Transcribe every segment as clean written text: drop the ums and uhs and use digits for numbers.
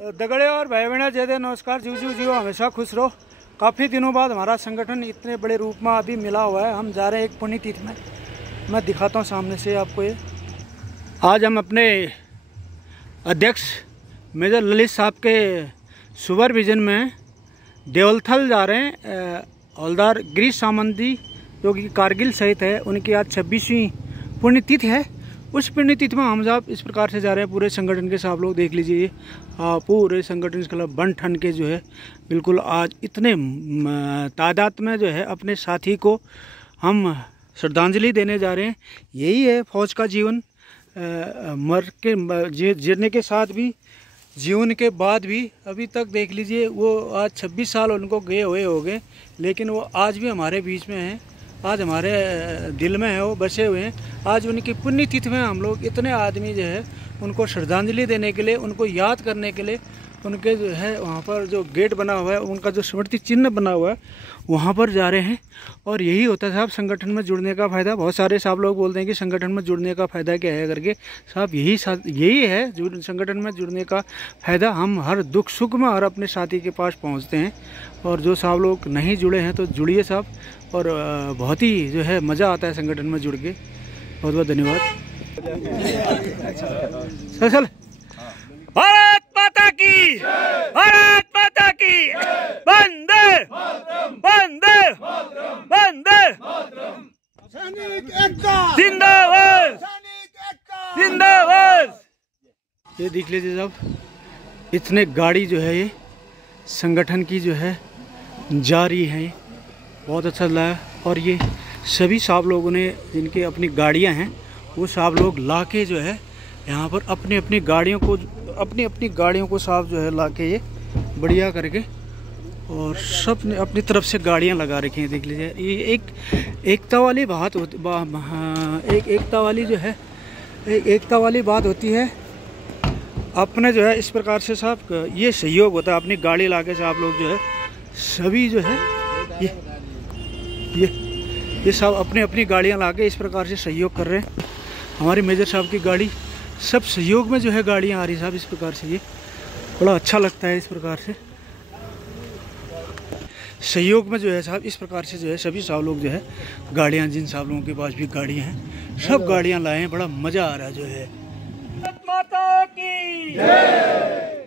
दगड़े और भाई बहना जय जय नमस्कार। जीव जीव जीव हमेशा खुश रहो। काफ़ी दिनों बाद हमारा संगठन इतने बड़े रूप में अभी मिला हुआ है। हम जा रहे हैं एक पुण्यतिथि में। मैं दिखाता हूँ सामने से आपको ये। आज हम अपने अध्यक्ष मेजर ललित साहब के सुपरविजन में देवलथल जा रहे हैं। हवलदार गिरीश सामंत जी जो कि कारगिल शहीद है, उनकी आज 26वीं पुण्यतिथि है। उस पुण्यतिथि में हम साहब इस प्रकार से जा रहे हैं पूरे संगठन के साथ। लोग देख लीजिए, पूरे संगठन के खिलाफ बन ठन के जो है बिल्कुल आज इतने तादाद में जो है अपने साथी को हम श्रद्धांजलि देने जा रहे हैं। यही है फौज का जीवन। मर के जीने के साथ भी, जीवन के बाद भी अभी तक देख लीजिए, वो आज 26 साल उनको गए हुए हो गए, लेकिन वो आज भी हमारे बीच में हैं। आज हमारे दिल में है, वो बसे हुए हैं। आज उनकी पुण्यतिथि में हम लोग इतने आदमी जो है उनको श्रद्धांजलि देने के लिए, उनको याद करने के लिए, उनके जो है वहाँ पर जो गेट बना हुआ है, उनका जो स्मृति चिन्ह बना हुआ है, वहाँ पर जा रहे हैं। और यही होता है साहब संगठन में जुड़ने का फ़ायदा। बहुत सारे साहब लोग बोलते हैं कि संगठन में जुड़ने का फ़ायदा क्या है करके। साहब यही है संगठन में जुड़ने का फ़ायदा। हम हर दुख सुख में हर अपने साथी के पास पहुँचते हैं। और जो साहब लोग नहीं जुड़े हैं तो जुड़िए साहब। और बहुत ही जो है मज़ा आता है संगठन में जुड़ के। बहुत बहुत धन्यवाद। चल भारत माता की, भारत माता की, वंदे वंदे वंदे, जिंदाबाद जिंदाबाद। ये देख लीजिए साहब, इतने गाड़ी जो है ये संगठन की जो है जा रही है। बहुत अच्छा लगा। और ये सभी साहब लोगों ने जिनके अपनी गाड़ियां हैं, वो साहब लोग ला के जो है यहाँ पर अपनी अपनी गाड़ियों को साहब जो है ला के ये बढ़िया करके, और सब ने अपनी तरफ से गाड़ियाँ लगा रखी हैं। देख लीजिए, ये एक एकता वाली बात होती, एकता वाली जो है एकता वाली बात होती है। अपने जो है इस प्रकार से साहब ये सहयोग होता है। अपनी गाड़ी ला के साहब लोग जो है सभी जो है ये सब अपनी अपनी गाड़ियाँ ला के इस प्रकार से सहयोग कर रहे हैं। हमारी मेजर साहब की गाड़ी सब सहयोग में जो है गाड़ियाँ आ रही साहब इस प्रकार से। ये बड़ा अच्छा लगता है। इस प्रकार से सहयोग में जो है साहब इस प्रकार से जो है सभी साहब लोग जो है गाड़ियाँ, जिन साहब लोगों के पास भी गाड़ियाँ हैं, सब गाड़ियाँ लाए हैं। बड़ा मज़ा आ रहा है जो है। माता की जय।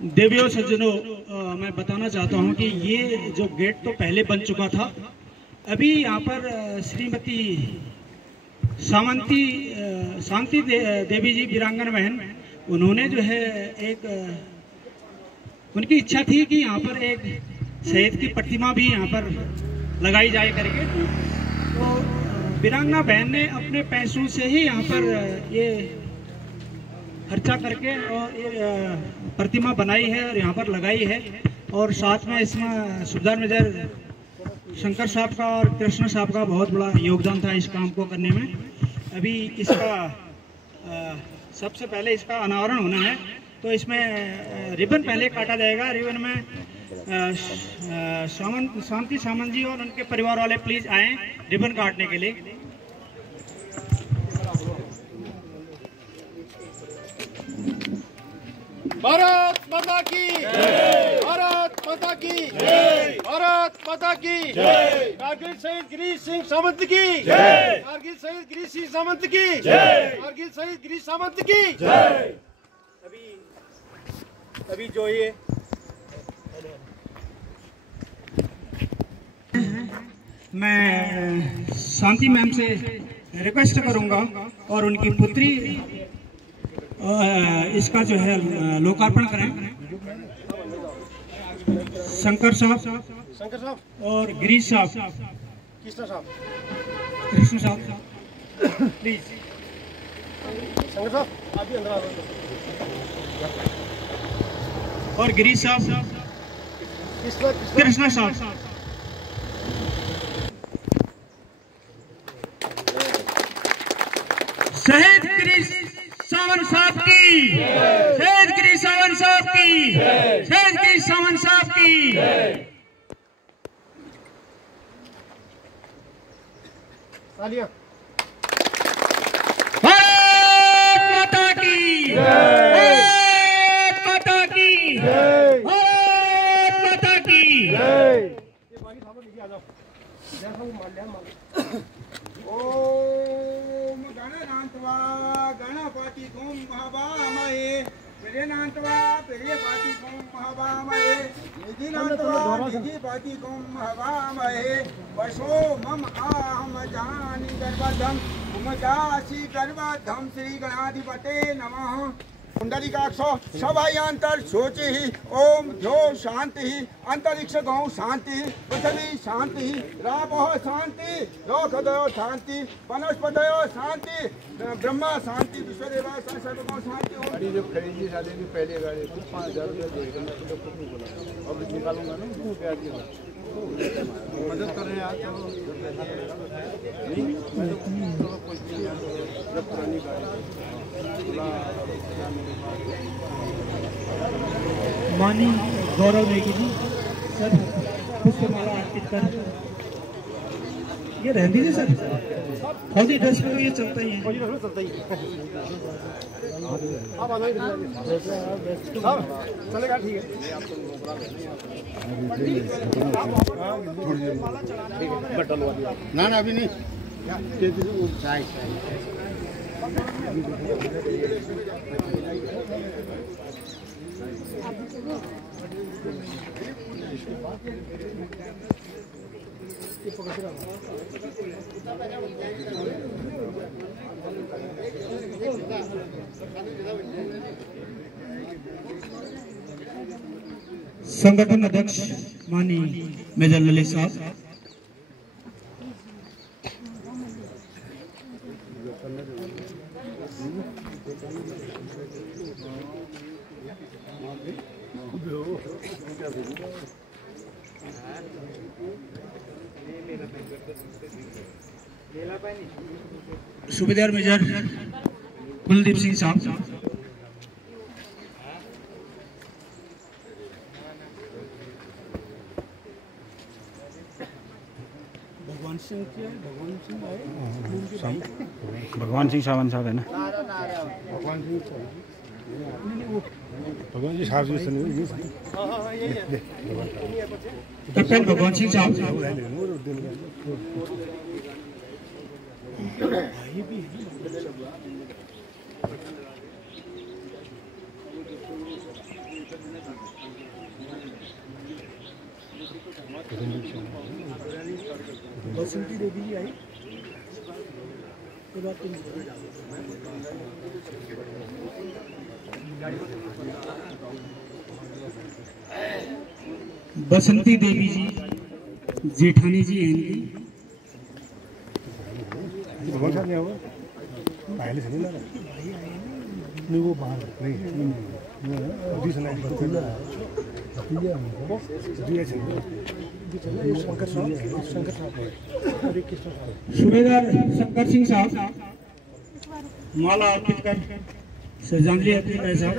देवियों सज्जनों, मैं बताना चाहता हूं कि ये जो गेट तो पहले बन चुका था। अभी यहाँ पर श्रीमती शांति देवी जी वीरांगन बहन, उन्होंने जो है उनकी इच्छा थी कि यहाँ पर एक शहीद की प्रतिमा भी यहाँ पर लगाई जाए करके। तो वीरांगना बहन ने अपने पैसों से ही यहाँ पर ये खर्चा करके और ये प्रतिमा बनाई है और यहाँ पर लगाई है। और साथ में इसमें सुबेदार मेजर शंकर साहब का और कृष्ण साहब का बहुत बड़ा योगदान था इस काम को करने में। अभी इसका सबसे पहले इसका अनावरण होना है, तो इसमें रिबन पहले काटा जाएगा। रिबन में शांति सामंत जी और उनके परिवार वाले प्लीज आए रिबन काटने के लिए। भारत माता की जय, भारत माता की जय, भारत माता की जय। कारगिल शहीद गिरीश सिंह सामंत की जय, कारगिल शहीद गिरीश सिंह सामंत की जय, कारगिल शहीद गिरीश सामंत की जय। अभी जो ये मैं शांति मैम से रिक्वेस्ट करूंगा और उनकी पुत्री इसका जो है लोकार्पण करें। शंकर साहब और गिरीश साहब, कृष्ण साहब प्लीज। शंकर साहब आप भी अंदर आ जाओ। और गिरीश साहब, कृष्ण साहब। शहीद गिरीश सावंत साहब की, शहीद गिरीश सावंत साहब की, शहीद गिरीश सावंत साहब की। तालियां। भारत भारत माता की भारत माता की ओम गणनान्त्वा गणपतिगुं हवामहे प्रियनान्त्वा प्रियपतिगुं हवामहे निधिनान्त्वा निधिपतिगुं हवामहे वशो मम आहम जानि गर्भधं उमदासि गर्भधं श्री गणाधिपते नमः। पुंडरीकाक्षो सभायांतर शोचि ओम ध्यो शांति अंतरिक्ष गौ शांति पृथ्वी शांति रापो शांति लोकदयो शांति वनस्पतयो शांति ब्रह्मा शांति विश्वदेवा सर्वगौ शांति। गाड़ी जो खरीदी शादी की पहली गाड़ी 5,000 रुपये अब निकालूंगा ना मदद कर रहे हैं आप जब पुरानी गाड़ी मानी गौरव नेगी जी सर पुष्पमाला अर्पित कर ये रहने दीजिए सर फौजी ड्रेस में ये चलता ही है चलेगा ठीक है ना अभी नहीं संगठन अध्यक्ष माननीय मेजर ललित साहब, सूबेदार मेजर कुलदीप सिंह साहब, भगवान सिंह सावंत साहब है ना। भगवान जी साहब जी कैप्टन भगवान सिंह साहब, बसंती देवी जी आई बसंती देवी जी जेठानी जी इनकी भगवान साहब नहीं होगा पहले से नहीं लगा नहीं वो बाहर नहीं सूबेदार शंकर सिंह साहब माला अर्पित कर श्रद्धांजलि अर्पित कर साहब।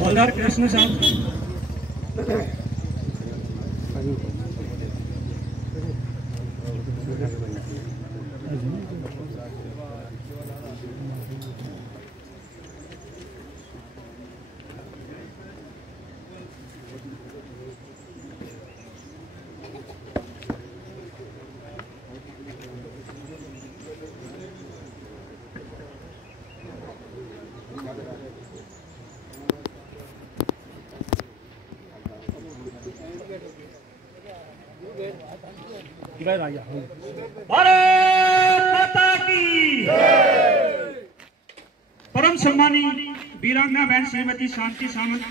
हवलदार कृष्ण साहब, भारत माता की परम सम्मानी वीरांगना बहन श्रीमती शांति सामंत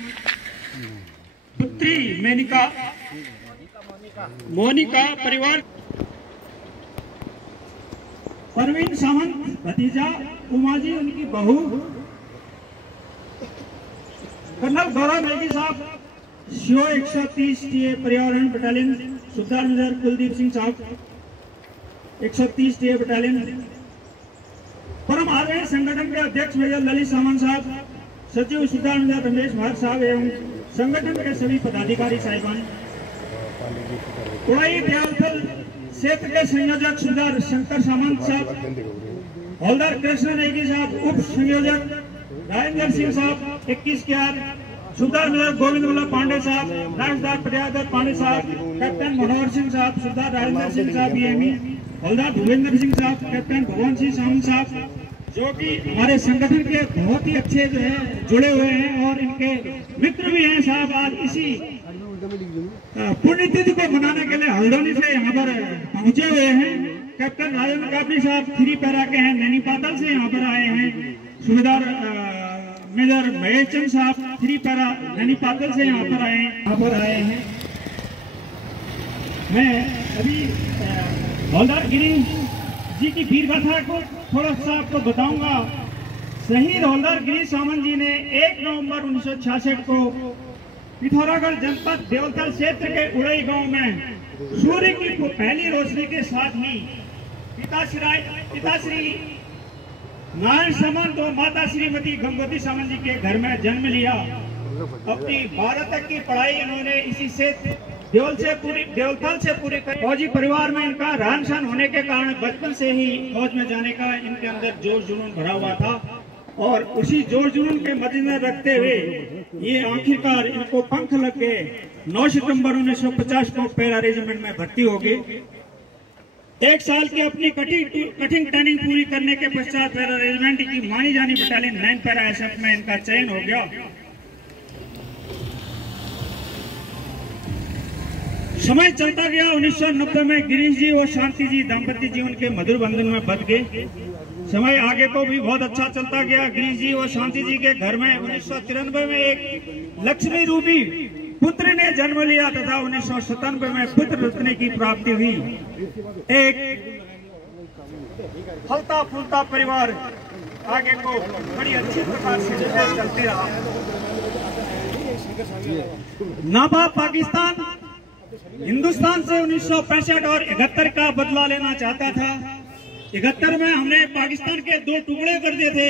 पुत्री मोनिका परिवार परवीन सामंत भतीजा उमा जी उनकी बहू कर्नल गौरव नेगी साहब CO 130 TA पर्यावरण बटालियन, सूबेदार मेजर कुलदीप सिंह साहब 130 TA बटालियन, परम आदरणीय संगठन के अध्यक्ष मेजर ललित सामंत साहब, सचिव सुधार रमेश भाट साहब एवं संगठन के सभी पदाधिकारी साहिबान, उड़ाई दयालथल क्षेत्र के संयोजक सुधार शंकर सामंत साहब, हवलदार कृष्ण नेगी साहब, उप संयोजक राजेंद्र सिंह साहब 21 के आर, सुधार गोविंद वल्लभ पांडे साहब, राजदार प्रयागराज पांडे साहब, कैप्टन मनोहर सिंह साहब, सुधार राजेंद्र सिंह साहब बीएमई, हवलदार भूपेंद्र सिंह साहब, कैप्टन भगवान सिंह सामंत साहब, जो कि हमारे संगठन के बहुत ही अच्छे जो है जुड़े हुए हैं और इनके मित्र भी हैं साहब। आज इसी पुण्यतिथि को मनाने के लिए हल्द्वानी से यहाँ पर पहुंचे हुए हैं। कैप्टन राजेंद्र कापड़ी साहब 3 पैरा के हैं, नैनीपाटल से यहाँ पर आए हैं। सूबेदार मेजर महेश चंद साहब 3 पैरा नैनीपाटल से यहाँ पर आए हैं। मैं अभी हवलदार गिरीश जी की वीर गाथा को थोड़ा सा आपको बताऊंगा। शहीद हवलदार गिरीश सामंत जी ने 1 नवंबर 1966 को पिथौरागढ़ जनपद देवथल क्षेत्र के उड़ई गांव में सूर्य की पहली रोशनी के साथ ही पिताश्री नारायण सामंत और माता श्रीमती गंगोत्री सामंत जी के घर में जन्म लिया। अपनी 12 तक की पढ़ाई इन्होंने इसी से देवथल से पूरी फौजी परिवार में इनका रहन सहन होने के कारण बचपन से ही फौज में जाने का इनके अंदर जोश जुनून भरा हुआ था और उसी जोश जुनून के मद्देनजर रखते हुए ये आखिरकार इनको पंख लग गए। 9 सितंबर 1950 को पैरा रेजिमेंट में भर्ती हो गए। 1 साल की अपनी कठिन ट्रेनिंग पूरी करने के पश्चात पैरा रेजिमेंट की मानी जानी बटालियन 9 पैरा एसएफ में इनका चयन हो गया। समय चलता गया। 1990 में गिरीश जी और शांति जी दाम्पत्य जीवन के मधुर बंधन में बंध गए। समय आगे को भी बहुत अच्छा चलता गया। गिरीश जी और शांति जी के घर में 1993 में एक लक्ष्मी रूपी पुत्र ने जन्म लिया तथा 1997 में पुत्र रत्न की प्राप्ति हुई। एक फलता फूलता परिवार आगे को बड़ी अच्छी प्रकार से चलते रहा। नाबाब पाकिस्तान हिंदुस्तान से 1965 और 71 का बदला लेना चाहता था। 71 में हमने पाकिस्तान के 2 टुकड़े कर दिए थे।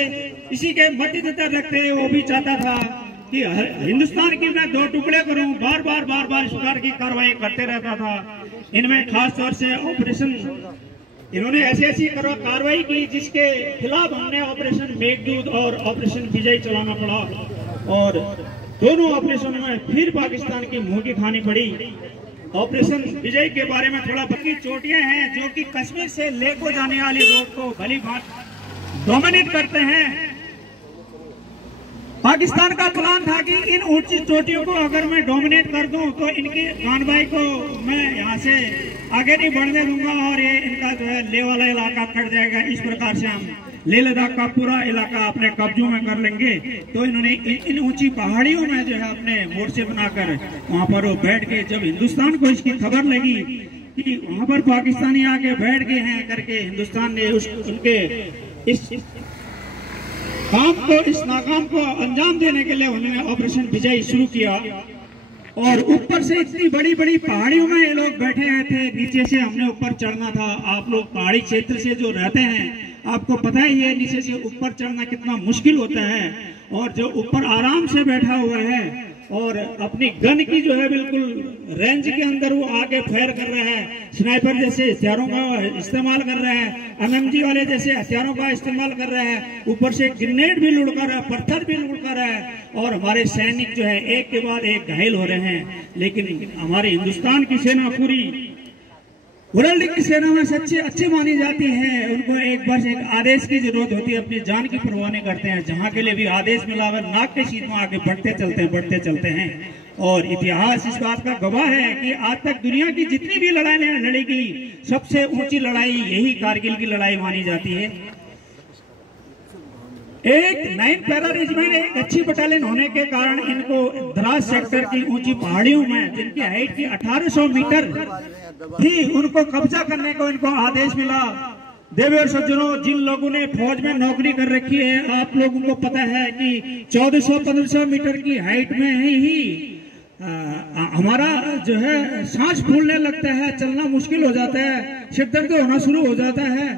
इसी के मद्देनजर रखते हुए वो भी चाहता था कि हिंदुस्तान की मैं 2 टुकड़े करूं। बार बार इस प्रकार की कार्रवाई करते रहता था। इनमें खास तौर से ऑपरेशन इन्होंने ऐसी कार्रवाई की जिसके खिलाफ हमने ऑपरेशन मेघदूत और ऑपरेशन विजय चलाना पड़ा और दोनों ऑपरेशन में फिर पाकिस्तान की मुंह की खानी पड़ी। ऑपरेशन विजय के बारे में थोड़ा बड़ी चोटियां हैं जो कि कश्मीर से लेह को जाने वाली रोड को भली भांति डोमिनेट करते हैं। पाकिस्तान का प्लान था कि इन ऊंची चोटियों को अगर मैं डोमिनेट कर दूं तो इनकी कानबाई को मैं यहाँ से आगे नहीं बढ़ने दूंगा और ये इनका जो है लेह वाला इलाका कट जाएगा। इस प्रकार से हम लेह लद्दाख का पूरा इलाका अपने कब्जों में कर लेंगे। तो इन्होंने इन ऊंची पहाड़ियों में जो है अपने मोर्चे बनाकर वहां पर वो बैठ के, जब हिंदुस्तान को इसकी खबर लगी कि वहां पर पाकिस्तानी आके बैठ गए हैं करके, हिंदुस्तान ने उनके इस काम को, इस नाकाम को अंजाम देने के लिए उन्होंने ऑपरेशन विजय शुरू किया। और ऊपर से इतनी बड़ी बड़ी पहाड़ियों में ये लोग बैठे हुए थे, नीचे से हमने ऊपर चढ़ना था। आप लोग पहाड़ी क्षेत्र से जो रहते हैं आपको पता ही है नीचे से ऊपर चढ़ना कितना मुश्किल होता है। और जो ऊपर आराम से बैठा हुआ है और अपनी गन की जो है बिल्कुल रेंज के अंदर वो आगे फायर कर रहा है, स्नाइपर जैसे हथियारों का इस्तेमाल कर रहा है, एमएमजी वाले जैसे हथियारों का इस्तेमाल कर रहा है, ऊपर से ग्रेनेड भी लुढ़का रहा है, पत्थर भी लुढ़का रहा है और हमारे सैनिक जो है एक के बाद एक घायल हो रहे हैं। लेकिन हमारे हिंदुस्तान की सेना पूरी वर्ल्ड की सेना में सबसे अच्छी मानी जाती है। उनको एक बस एक आदेश की जरूरत होती है, अपनी जान की परवाह नहीं करते हैं। जहां के लिए भी आदेश मिला हुआ नाक के सीध में आगे बढ़ते चलते हैं। और इतिहास इस बात का गवाह है कि आज तक दुनिया की जितनी भी लड़ाई लड़ी गई सबसे ऊंची लड़ाई यही कारगिल की लड़ाई मानी जाती है। एक 9 पैरा रेजिमेंट एक अच्छी बटालियन होने के कारण इनको द्रास सेक्टर की ऊंची पहाड़ियों में, जिनकी हाइट की 1800 मीटर थी, उनको कब्जा करने को इनको आदेश मिला। देवी और सज्जनों, जिन लोगों ने फौज में नौकरी कर रखी है आप लोगों को पता है कि 1400-1500 मीटर की हाइट में ही हमारा जो है सांस फूलने लगता है, चलना मुश्किल हो जाता है, सिर दर्द होना शुरू हो जाता है।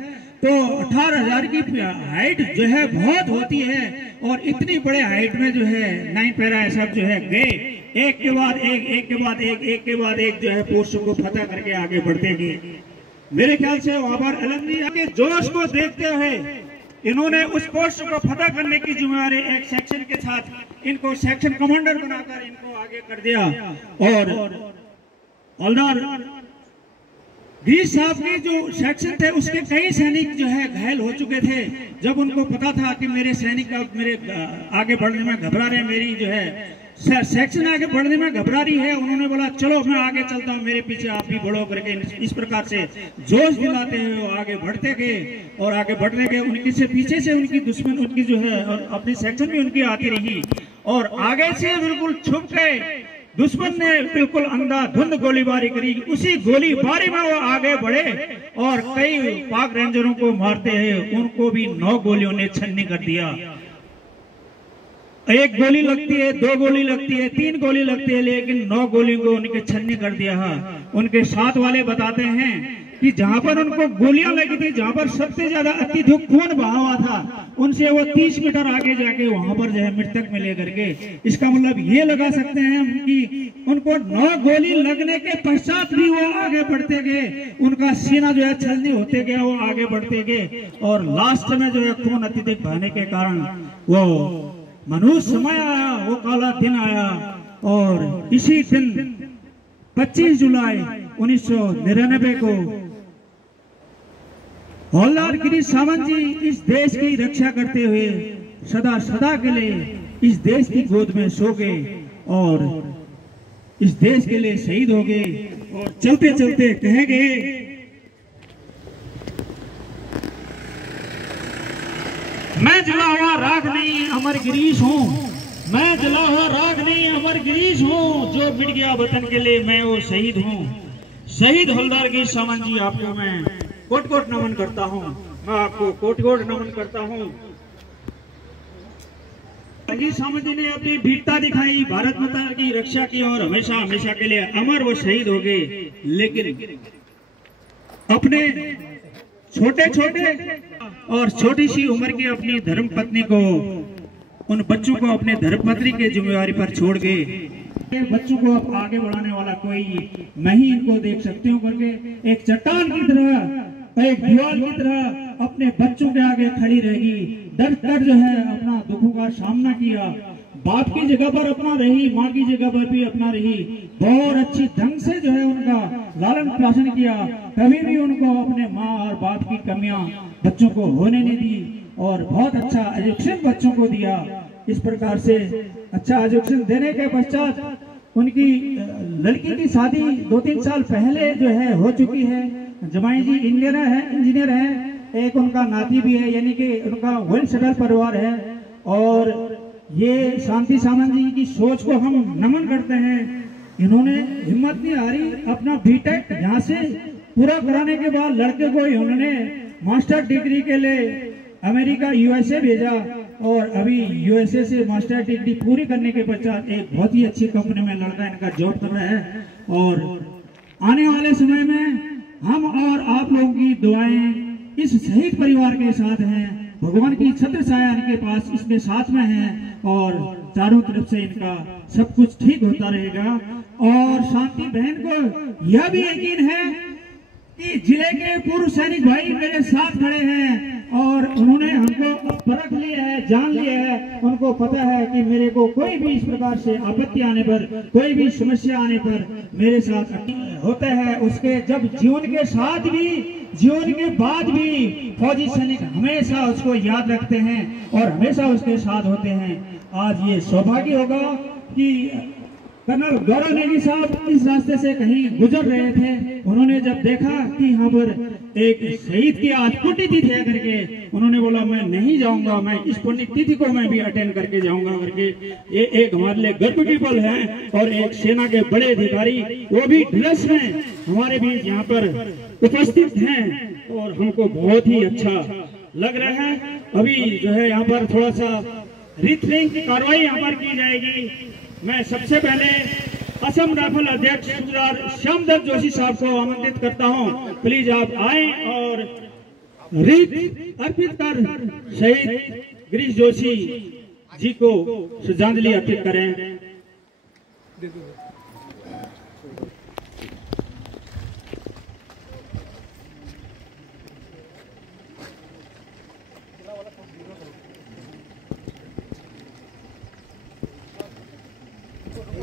तो 18,000 की हाइट जो है बहुत होती है, और इतनी बड़े हाइट में जो है 9 पैरा सब जो है गए, एक के बाद एक, एक के बाद एक, एक के बाद एक जो है पोस्ट को फतह करके आगे बढ़ते गए। मेरे ख्याल से वहां पर अलहमदुलिल्लाह के जोश को देखते हुए इन्होंने उस पोस्ट को फतह करने की जिम्मेदारी एक सेक्शन के साथ इनको सेक्शन कमांडर बनाकर इनको आगे कर दिया। और हवलदार गिरीश साहब के जो सेक्शन थे उसके कई सैनिक जो है घायल हो चुके थे। जब उनको पता था कि मेरे सैनिक अब मेरे आगे बढ़ने में घबरा रहे, मेरी जो है सेक्शन आगे बढ़ने में घबरा रही है, उन्होंने बोला चलो मैं आगे चलता हूँ, मेरे पीछे आप भी बढ़ो करके इस प्रकार से जोश दिलाते हुए वो आगे बढ़ते गए। और आगे बढ़ने के उनकी से पीछे से उनकी दुश्मन उनकी जो है और अपनी सेक्शन भी उनकी आती रही, और आगे से बिल्कुल छुप गए। दुश्मन ने बिल्कुल अंधाधुंध गोलीबारी करी, उसी गोलीबारी में वो आगे बढ़े और कई पाक रेंजरों को मारते हैं, उनको भी 9 गोलियों ने छन्नी कर दिया। 1 गोली लगती है, 2 गोली लगती है, 3 गोली लगती है, लेकिन 9 गोली को उनके छन्नी कर दिया है। उनके साथ वाले बताते हैं कि जहां पर उनको गोलियां लगी थी, जहां पर सबसे ज्यादा अत्यधिक खून बहा हुआ था, उनसे वो 30 मीटर आगे जाके वहां पर जो है मृतक मिले करके। इसका मतलब ये लगा सकते हैं हम कि उनको 9 गोली लगने के पश्चात भी वो आगे बढ़ते गए, उनका सीना जो है छलनी होते गया, वो आगे बढ़ते गए, और लास्ट में जो है खून अत्यधिक बहने के कारण वो मनुष्य समय आया, वो काला दिन आया। और इसी दिन 25 जुलाई 1999 को हवलदार गिरीश सावंत जी इस देश की रक्षा करते हुए सदा सदा के लिए इस देश की गोद में सो गए और इस देश के लिए शहीद हो गए। और चलते चलते कह गए, मैं जला हुआ राख नहीं अमर गिरीश हूँ, मैं जला हुआ राख नहीं अमर गिरीश हूँ, जो मिट गया वतन के लिए मैं वो शहीद हूँ। शहीद हवलदार गिरीश सावंत जी, आपको मैं कोट कोट नमन करता हूँ, मैं आपको कोट कोट नमन करता हूँ। गिरीश सावंत जी ने अपनी वीरता दिखाई, भारत माता की रक्षा की और हमेशा हमेशा के लिए अमर वो शहीद हो गए। लेकिन अपने छोटे छोटे और छोटी सी उम्र की अपनी धर्म पत्नी को, उन बच्चों को अपने धर्म पत्नी के जिम्मेवारी पर छोड़ गए। बच्चों को अब आगे बढ़ाने वाला कोई मैं ही इनको देख सकती हूँ करके एक चट्टान की तरह, एक दीवार की तरह अपने बच्चों के आगे खड़ी रहेगी। डर कर जो है अपना दुखों का सामना किया, बाप की जगह पर अपना रही, माँ की जगह पर भी अपना रही, बहुत अच्छी ढंग से जो है उनका लालन पालन किया। कभी भी उनको अपने माँ और बाप की कमियां बच्चों को होने नहीं दी, और बहुत अच्छा एजुकेशन बच्चों को दिया। इस प्रकार से अच्छा एजुकेशन देने के पश्चात उनकी लड़की की शादी 2-3 साल पहले जो है हो चुकी है। जमाई जी इंजीनियर है, एक उनका नाती भी है, यानी कि उनका वेल सेटल परिवार है। और ये शांति सावंत जी की सोच को हम नमन करते हैं। इन्होंने हिम्मत नहीं हारी, अपना बीटेक यहाँ से पूरा कराने के बाद लड़के को इन्होंने मास्टर डिग्री के लिए अमेरिका यूएसए भेजा, और अभी यूएसए से मास्टर डिग्री पूरी करने के पश्चात एक बहुत ही अच्छी कंपनी में लड़का इनका जॉब कर रहा है। और आने वाले समय में हम और आप लोगों की दुआएं इस शहीद परिवार के साथ हैं, भगवान की छत्र छाया इनके पास इसमें साथ में है, और चारों तरफ से इनका सब कुछ ठीक होता रहेगा। और शांति बहन को यह भी यकीन है कि जिले के पूर्व सैनिक भाई मेरे साथ खड़े हैं, और उन्होंने हमको परख लिया है, जान लिया है, उनको पता है कि मेरे को कोई भी इस प्रकार से आपत्ति आने पर, कोई भी समस्या आने पर मेरे साथ होता है। उसके जब जीवन के साथ भी, जीवन के बाद भी फौजी सैनिक हमेशा उसको याद रखते हैं और हमेशा उसके साथ होते हैं। आज ये सौभाग्य होगा कि कर्नल गौरव नेगी साहब इस रास्ते से कहीं गुजर रहे थे, उन्होंने जब देखा कि यहाँ पर एक शहीद की आज पुण्यतिथि है करके, उन्होंने बोला मैं नहीं जाऊंगा, मैं इस पुण्यतिथि को मैं भी अटेंड करके जाऊंगा करके। ये एक हमारे लिए गर्व की पल है, और एक सेना के बड़े अधिकारी वो भी ड्रेस में हमारे बीच यहाँ पर उपस्थित हैं, और हमको बहुत ही अच्छा लग रहा है। अभी जो है यहाँ पर थोड़ा सा रीथिंग की कार्रवाई यहाँ पर की जाएगी। मैं सबसे पहले असम राइफल अध्यक्ष सूबेदार श्यामदत्त जोशी साहब को आमंत्रित करता हूं, प्लीज आप आए और रीत अर्पित कर शहीद गिरीश जोशी जी को श्रद्धांजलि अर्पित करें।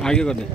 आगे कर दे।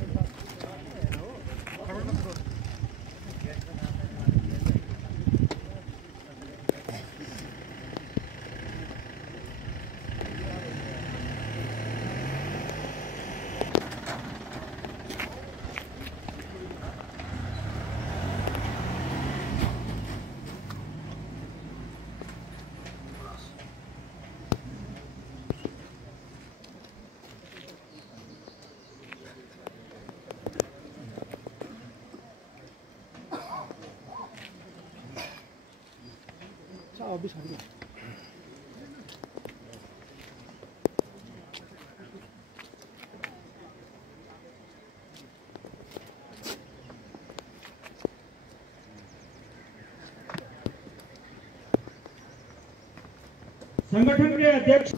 संगठन के अध्यक्ष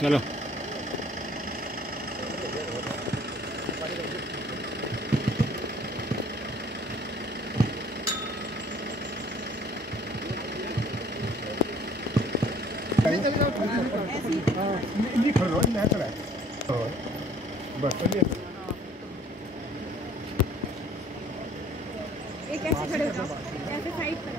चलो एक ऐसे खड़े हो जाओ, ऐसे साइड पर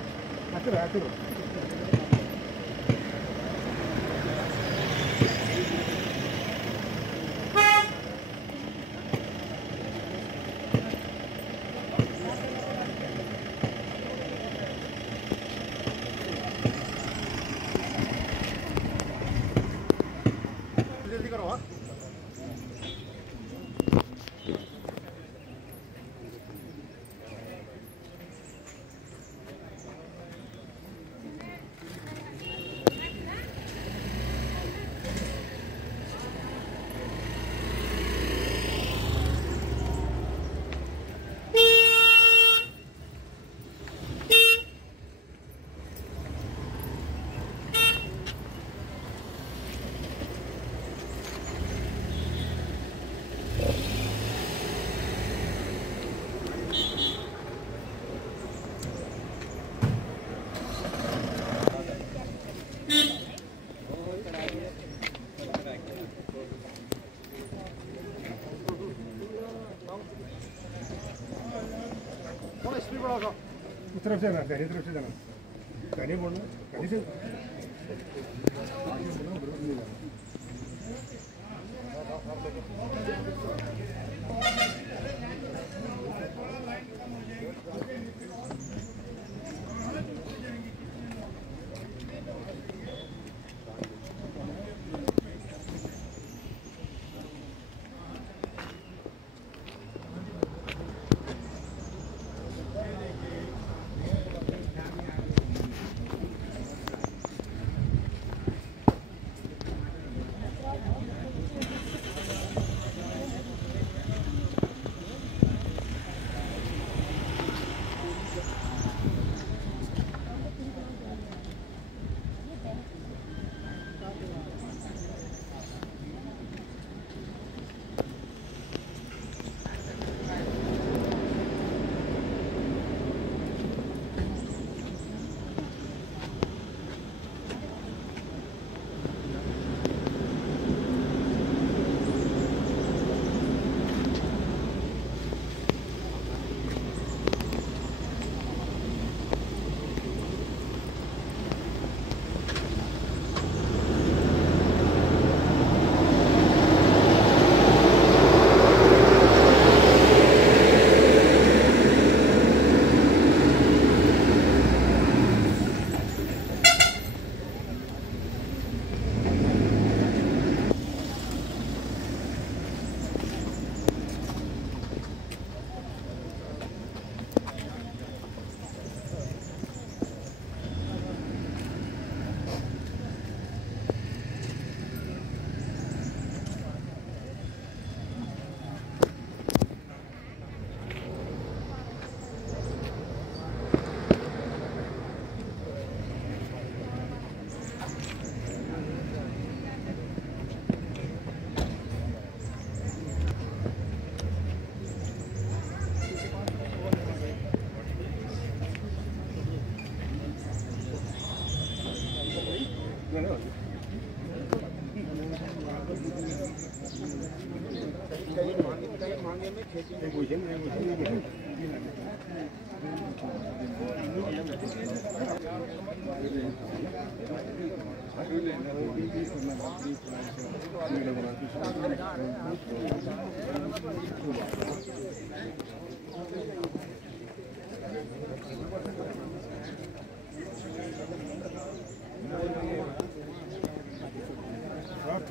उस तरफ से जाना, दाहिनी तरफ से जाना, दाहिनी बोलना, दाहिनी से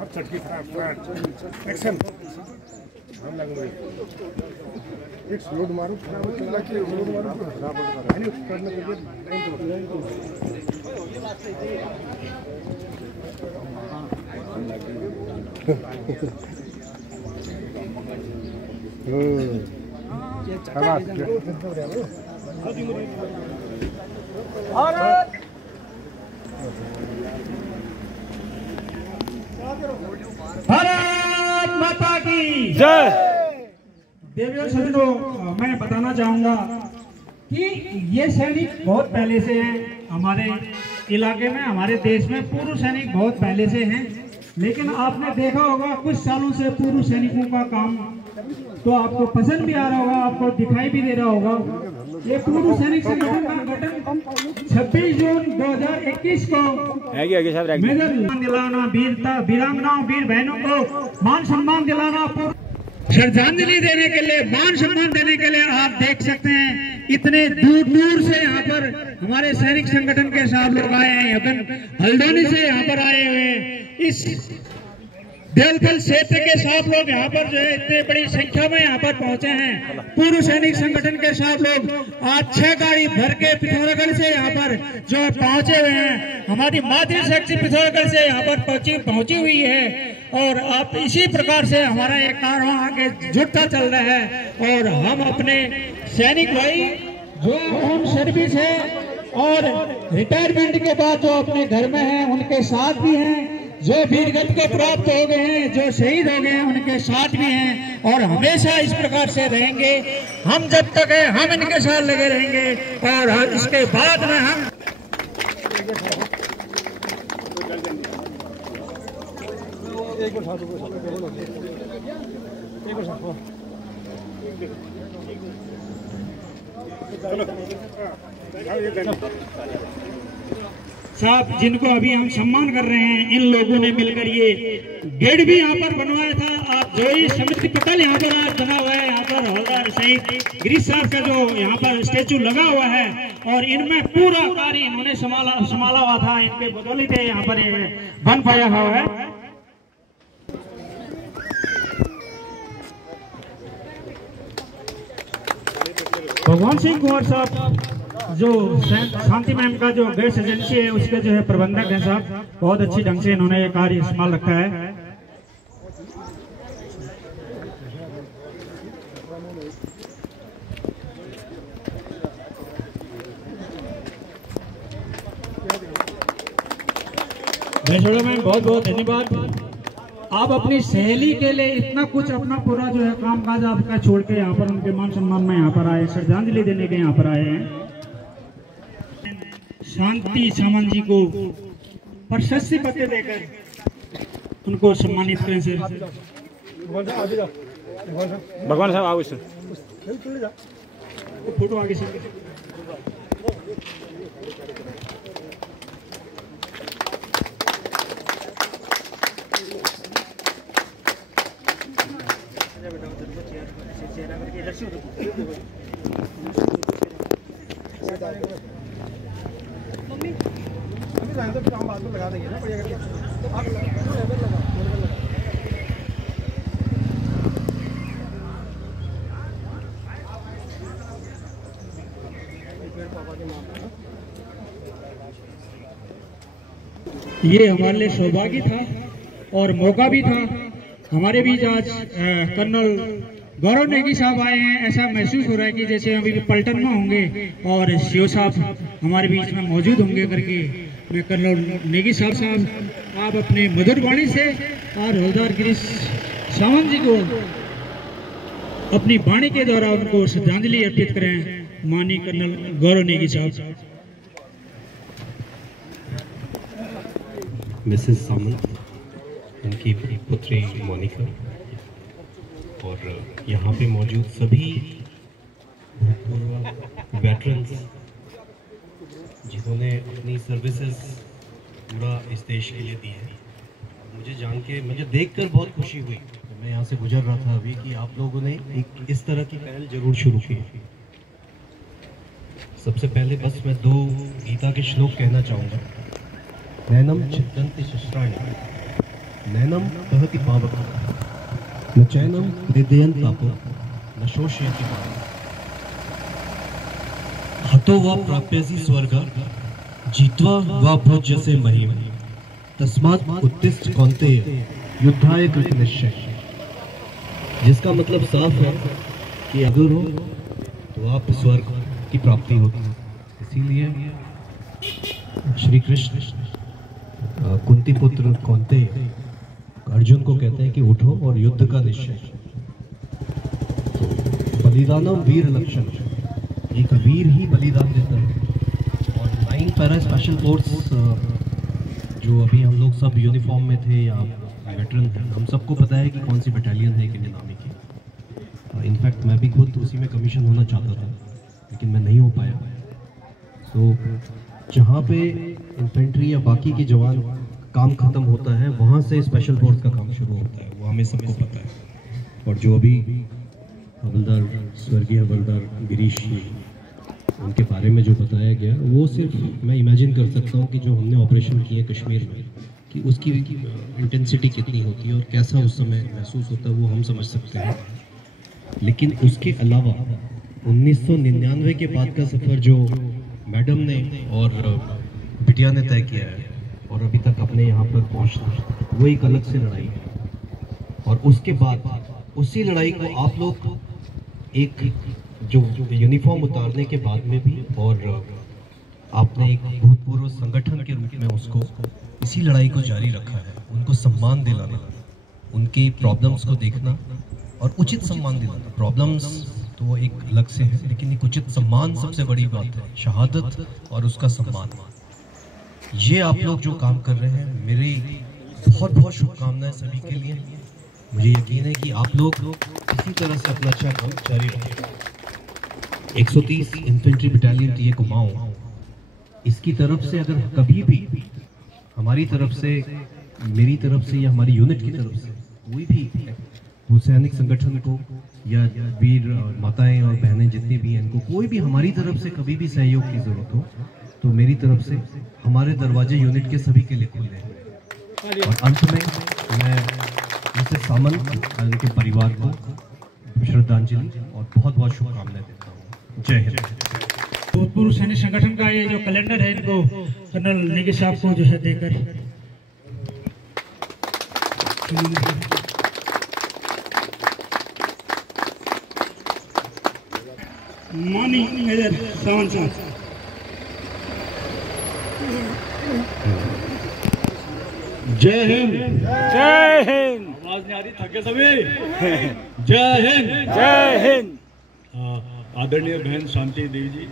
चटकी एक्शन हम लग रही एक स्लोड मारू चला के स्लोड मारू आणि करने के भारत माता की जय। देवियों सभी को मैं बताना चाहूंगा कि ये सैनिक बहुत पहले से हैं हमारे इलाके में, हमारे देश में पूर्व सैनिक बहुत पहले से हैं। लेकिन आपने देखा होगा कुछ सालों से पूर्व सैनिकों का काम तो आपको पसंद भी आ रहा होगा, आपको दिखाई भी दे रहा होगा। ये पूर्व सैनिक संगठन का गठन 26 जून 2021 को मेजर दिलाना, वीरता वीरांगनाओं वीर बहनों को मान सम्मान दिलाना, श्रद्धांजलि देने के लिए, मान सम्मान देने के लिए आप देख सकते हैं इतने दूर दूर से यहाँ पर हमारे सैनिक संगठन के साथ लोग आए हैं। हल्द्वानी से यहाँ पर आए हुए हैं। इस देवथल क्षेत्र के साथ लोग यहाँ पर जो है इतने बड़ी संख्या में यहाँ पर पहुंचे हैं। पूर्व सैनिक संगठन के साथ लोग आज 6 गाड़ी भर के पिथौरागढ़ से यहाँ पर जो है पहुंचे हुए हैं। हमारी मातृशक्ति पिथौरागढ़ से यहाँ पर पहुंची हुई है और आप इसी प्रकार से हमारा ये कारवां आगे जुटता चल रहा है। और हम अपने सैनिक भाई जो होम सर्विस है और रिटायरमेंट के बाद जो अपने घर में हैं उनके साथ भी हैं, जो वीरगति को प्राप्त हो गए हैं, जो शहीद हो गए हैं उनके साथ भी हैं और हमेशा इस प्रकार से रहेंगे। हम जब तक है हम इनके साथ लगे रहेंगे और इसके बाद में हम साहब जिनको अभी हम सम्मान कर रहे हैं, इन लोगों ने मिलकर ये गेट भी यहाँ पर बनवाया था। आप जो ही समिति पटल यहाँ पर आज बना हुआ है, यहाँ पर हवलदार शहीद गिरीश साहब का जो यहाँ पर स्टेचू लगा हुआ है और इनमें पूरा कार्य इन्होंने संभाला हुआ था। इनके बदौलत यहाँ पर बन पाया हुआ है। भगवान सिंह कुंवर साहब जो शांति मैम का जो गैस एजेंसी है उसके जो है प्रबंधक है साहब, बहुत अच्छी ढंग से इन्होंने ये कार्य संभाल रखा है। भैंसोड़ा मैम बहुत बहुत धन्यवाद। आप अपनी सहेली के लिए इतना कुछ अपना पूरा जो है काम काज आपका छोड़ के यहाँ पर उनके मान सम्मान में यहाँ पर आए, श्रद्धांजलि देने के यहाँ पर आए हैं। शांति सामंत जी को प्रशस्ति पत्र देकर उनको सम्मानित करें सर। भगवान साहब आओ सर, फोटो आगे सर। काम बाद में लगा देंगे ना, बढ़िया करके आप ये हमारे लिए सौभाग्य था और मौका भी था। हमारे बीच आज कर्नल गौरव नेगी साहब आए हैं। ऐसा महसूस हो रहा है कि जैसे अभी पलटन में होंगे और सीओ साहब हमारे बीच में मौजूद होंगे करके। मैं कर्नल नेगी साहब आप अपने मधुर वाणी से और हवलदार गिरीश सावंत जी को अपनी वाणी के द्वारा उनको श्रद्धांजलि अर्पित करें। माननीय कर्नल गौरव नेगी साहब। मिसेस सामंत, उनकी पुत्री मोनिका और यहाँ पे मौजूद सभी भूतपूर्व वेटरन्स जिन्होंने अपनी सर्विसेज पूरा इस देश के लिए दी है। मुझे देखकर बहुत खुशी हुई। मैं यहाँ से गुजर रहा था अभी कि आप लोगों ने एक इस तरह की पहल जरूर शुरू की है। सबसे पहले बस मैं 2 गीता के श्लोक कहना चाहूँगा। नैनम चित्तन्ति शस्त्राणि नैनम कहति पावक न चैनम हृदयं तापो न शोषयति पावक हतो वा प्राप्यसि स्वर्ग जीत्वा वा भोज्यसे महिम तस्मात् उत्तिष्ठ कौन्तेय युद्धाय कृत निश्चय। जिसका मतलब साफ है कि अगर हो तो आप स्वर्ग की प्राप्ति होगी। इसीलिए श्री कृष्ण कुंती पुत्र कौन्तेय अर्जुन को कहते हैं कि उठो और युद्ध का निश्चय। तो बलिदानम वीर लक्षण, एक वीर ही बलिदान देता है। और 9 पैरा स्पेशल फोर्स जो अभी हम लोग सब यूनिफॉर्म में थे या वेटरन थे, हम सबको पता है कि कौन सी बटालियन है इंडियन आर्मी की। इनफैक्ट मैं भी खुद उसी में कमीशन होना चाहता था, लेकिन मैं नहीं हो पाया। सो जहाँ पे इन्फेंट्री या बाकी के जवान काम ख़त्म होता है, वहाँ से स्पेशल फोर्स का काम शुरू होता है, वो हमें सबको पता है। और जो अभी हवलदार स्वर्गीय हवलदार गिरीश उनके बारे में जो बताया गया, वो सिर्फ मैं इमेजिन कर सकता हूँ कि जो हमने ऑपरेशन किए कश्मीर में, कि उसकी इंटेंसिटी कितनी होती है और कैसा उस समय महसूस होता है, वो हम समझ सकते हैं। लेकिन उसके अलावा 1999 के बाद का सफ़र जो मैडम ने और बिटिया ने तय किया है और अभी तक अपने यहाँ पर पहुँचना, वो एक अलग से लड़ाई है। और उसके बाद उसी लड़ाई को आप लोग एक जो यूनिफॉर्म उतारने के बाद में भी, और आपने एक भूतपूर्व संगठन के रूप में उसको इसी लड़ाई को जारी रखा है। उनको सम्मान दिलाना, उनकी प्रॉब्लम्स को देखना और उचित सम्मान दिलाना। प्रॉब्लम्स तो वो एक अलग से है, लेकिन एक उचित सम्मान सबसे बड़ी बात है। शहादत और उसका सम्मान, ये आप लोग जो काम कर रहे हैं, मेरी बहुत बहुत शुभकामनाएं सभी के लिए। मुझे यकीन है कि आप लोग इसी तरह से अपना अच्छा काम जारी रखेंगे। 130 इन्फेंट्री बटालियन टीए कुमाऊं, इसकी तरफ से अगर कभी भी हमारी तरफ से, मेरी तरफ से या हमारी यूनिट की तरफ से कोई भी वो सैनिक संगठन को या वीर माताएं और बहनें जितनी भी हैं, इनको कोई भी हमारी तरफ से कभी भी सहयोग की ज़रूरत हो, तो मेरी तरफ से हमारे दरवाजे यूनिट के सभी के लिए खुले हैं। और अंत में मैं मिसेस सामंत और उनके परिवार को श्रद्धांजलि और बहुत बहुत शुभकामनाएं देता हूँ। जय हिंद। भूतपूर्व सैनिक संगठन का ये जो कैलेंडर है, इनको कर्नल नेगी साहब को जो है देकर मॉर्निंग मेजर सावन साहब। जय हिंद। जय हिंद। आवाज नहीं आ रही, थके सभी। जय हिंद। जय हिंद। आदरणीय बहन शांति देवी जी,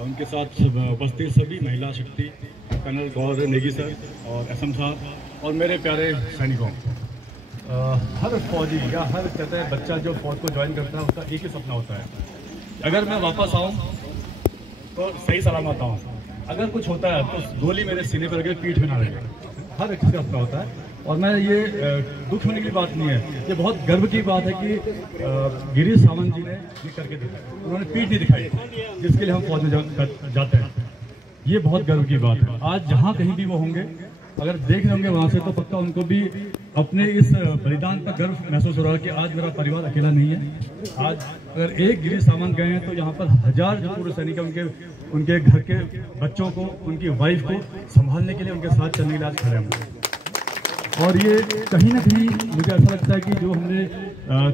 उनके साथ उपस्थित सभी महिला शक्ति, कर्नल गौर नेगी सर और एसएम साहब और मेरे प्यारे सैनिकों। हर फौजी या हर कहते हैं बच्चा जो फौज को ज्वाइन करता है, उसका एक ही सपना होता है, अगर मैं वापस आऊँ तो सही सलामत आऊँ। अगर कुछ होता है तो गोली मेरे सीने पर लगे, पीठ में ना लगे। हर एक का सपना होता है। और मैं ये दुख होने की बात नहीं है, ये बहुत गर्व की बात है कि गिरीश सावंत जी ने ये करके दिखाया। उन्होंने पीठ नहीं दिखाई, जिसके लिए हम फौज में जाते हैं। ये बहुत गर्व की बात है। आज जहाँ कहीं भी वो होंगे, अगर देख रहे होंगे वहाँ से, तो पक्का उनको भी अपने इस बलिदान पर गर्व महसूस हो रहा है कि आज मेरा परिवार अकेला नहीं है। आज अगर एक गिरीश सावंत गए हैं तो यहाँ पर 1000 जो पूर्व सैनिक उनके घर के बच्चों को, उनकी वाइफ को संभालने के लिए, उनके साथ चलने के लिए आज खड़े हैं। और ये कहीं ना कहीं मुझे ऐसा लगता है कि जो हमने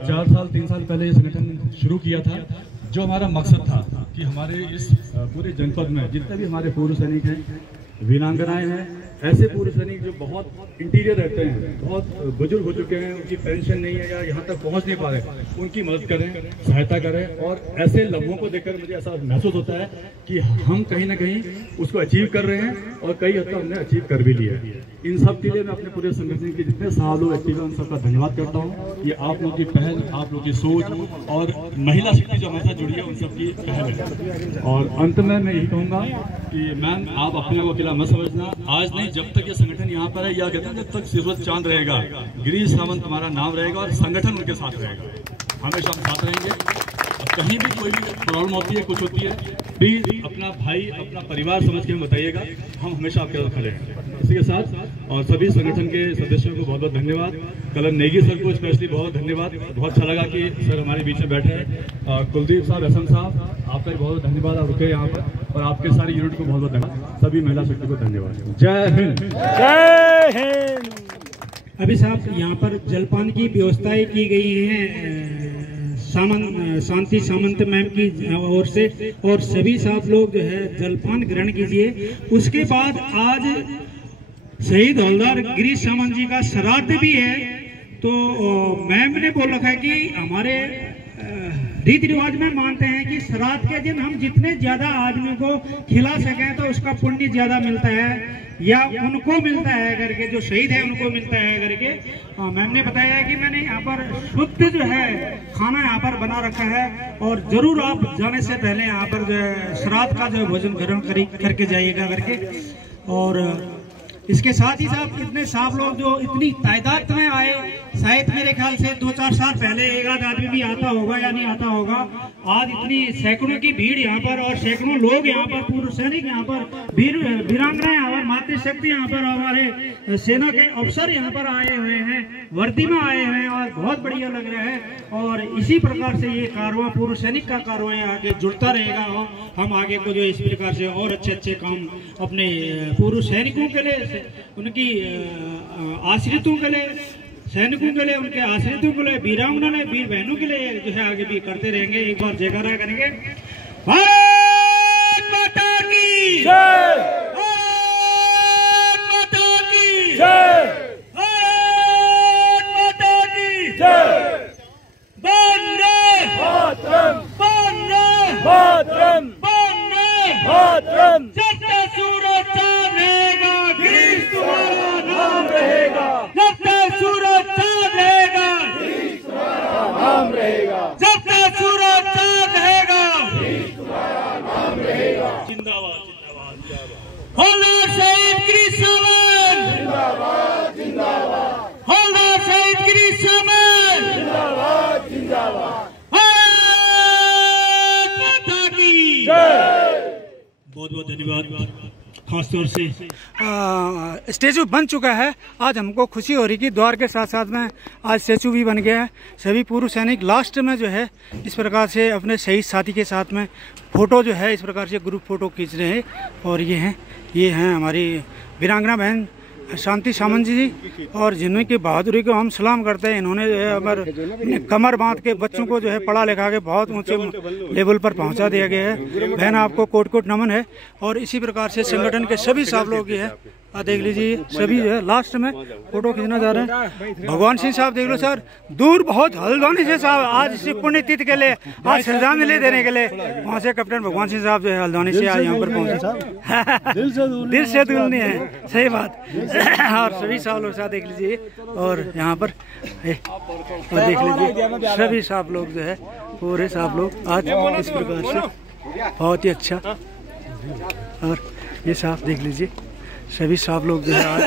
4 साल 3 साल पहले ये संगठन शुरू किया था, जो हमारा मकसद था कि हमारे इस पूरे जनपद में जितने भी हमारे पूर्व सैनिक हैं, वीरांगनाएं हैं, ऐसे पूर्व सैनिक जो बहुत इंटीरियर रहते हैं, बहुत बुजुर्ग हो चुके हैं, उनकी पेंशन नहीं है या यहाँ तक पहुँच नहीं पा रहे, उनकी मदद करें, सहायता करें। और ऐसे लम्हों को देखकर मुझे ऐसा महसूस होता है कि हम कहीं ना कहीं उसको अचीव कर रहे हैं और कई हद तक हमने अचीव कर भी लिया है। इन सब के लिए मैं अपने पूरे संगठन के जितने साहब लोग एक्टिव हैं उन सबका धन्यवाद करता हूँ। ये आप लोगों की पहल, आप लोगों की सोच और महिला शक्ति जो हमारे साथ जुड़ी है उन सब की पहल है। और अंत में मैं यही कहूँगा कि मैम आप अपने को अकेला मत समझना, आज नहीं जब तक ये संगठन यहाँ पर है, या कहते हैं जब तक सूरज चांद रहेगा गिरीश सावंत हमारा नाम रहेगा और संगठन उनके साथ रहेगा, हमेशा हम साथ रहेंगे। कहीं भी कोई भी प्रॉब्लम होती है, कुछ होती है, प्लीज अपना भाई अपना परिवार समझ के हम बताइएगा, हम हमेशा आपके साथ खड़े हैं। इसी के साथ और सभी संगठन के सदस्यों को बहुत बहुत धन्यवाद। कलर नेगी सर को स्पेशली बहुत धन्यवाद, बहुत अच्छा लगा कि सर हमारे बीच में बैठे हैं। कुलदीप साहब, एसएम साहब, आपका बहुत धन्यवाद, आप रुके यहाँ पर, और आपके सारे यूनिट को बहुत बहुत धन्यवाद। सभी महिला शक्ति को धन्यवाद। जय हिंद, जय हिंद। अभी साहब यहाँ पर जलपान की व्यवस्थाएं की गई हैं शांति सामंत मैम की ओर से, और सभी साहब लोग जो है जलपान ग्रहण कीजिए। उसके बाद आज शहीद हवलदार गिरीश सावंत जी का श्राद्ध भी है, तो मैम ने बोल रखा है कि हमारे रीति रिवाज में मानते हैं कि श्राद्ध के दिन हम जितने ज्यादा आदमी को खिला सकें तो उसका पुण्य ज्यादा मिलता है, या उनको मिलता है करके, जो शहीद है उनको मिलता है करके मैम ने बताया कि मैंने यहाँ पर शुद्ध जो है खाना यहाँ पर बना रखा है, और जरूर आप जाने से पहले यहाँ पर जो है श्राद्ध का जो है भोजन ग्रहण करके जाइएगा करके। और इसके साथ ही साथ इतने साहब लोग जो इतनी तादाद में आए, शायद मेरे ख्याल से 2-4 साल पहले एक आध आदमी भी आता होगा या नहीं आता होगा। आज इतनी सैकड़ों की भीड़ यहाँ पर, और सैकड़ों लोग यहाँ पर, पूर्व सैनिक यहाँ पर, वीरांगनाएं और मातृशक्ति यहाँ पर, हमारे सेना के अफसर यहाँ पर आए हुए हैं, वर्दी में आए हुए हैं, और बहुत बढ़िया लग रहा है। और इसी प्रकार से ये कारवां, पूर्व सैनिक का कारवां आगे जुड़ता रहेगा, और हम आगे को जो इस प्रकार से और अच्छे अच्छे काम अपने पूर्व सैनिकों के लिए, उनकी आश्रितों के लिए, सैनिकों के लिए, उनके आश्रितों के लिए, वीरांगना ने वीर बहनों के लिए जो है आगे भी करते रहेंगे। एक बार जयकारा करेंगे। भारत माता की जय, भारत माता की जय, भारत माता की जय। वंदे मातरम, वंदे मातरम, वंदे मातरम। जब तक सूरज चांद रहेगा गिरीश तुम्हारा नाम रहेगा, जब तक सूरज चांद रहेगा गिरीश तुम्हारा नाम रहेगा, जब तक सूरज चांद रहेगा गिरीश तुम्हारा नाम रहेगा। जिंदाबाद, जिंदाबाद, हौलदार शहीद गिरीश सावंत जिंदाबाद, जिंदाबाद, हौलदार शहीद गिरीश सावंत जिंदाबाद, जिंदाबाद, भारत माता की जय। बहुत बहुत धन्यवाद। खासतौर से स्टैचू बन चुका है, आज हमको खुशी हो रही कि द्वार के साथ साथ में आज स्टैचू भी बन गया है। सभी पूर्व सैनिक लास्ट में जो है इस प्रकार से अपने शहीद साथी के साथ में फ़ोटो जो है इस प्रकार से ग्रुप फ़ोटो खींच रहे हैं। और ये हैं हमारी वीरांगना बहन शांति सावंत जी, और जिनकी बहादुरी को हम सलाम करते हैं। इन्होंने जो है हमारे कमर बांध के बच्चों को जो है पढ़ा लिखा के बहुत ऊंचे लेवल पर पहुंचा दिया गया है। बहन आपको कोट कोट नमन है। और इसी प्रकार से संगठन के सभी साहब लोग ये है, देख लीजिए सभी जो है लास्ट में फोटो खींचना चाह रहे हैं। भगवान सिंह साहब देख लो सर, दूर बहुत हल्द्वानी से साहब आज इसी पुण्यतिथि के लिए, आज श्रद्धांजलि देने के लिए वहाँ से कैप्टन भगवान सिंह साहब जो है हल्द्वानी से आज यहाँ पर पहुँचे। दिल से दूर नहीं है, सही बात। और सभी साहब लोग साथ देख लीजिए, और यहाँ पर देख लीजिए सभी साहब लोग जो है, पूरे साहब लोग आज इस प्रकार से बहुत ही अच्छा। और ये साहब देख लीजिए सभी साहब लोग जो है आज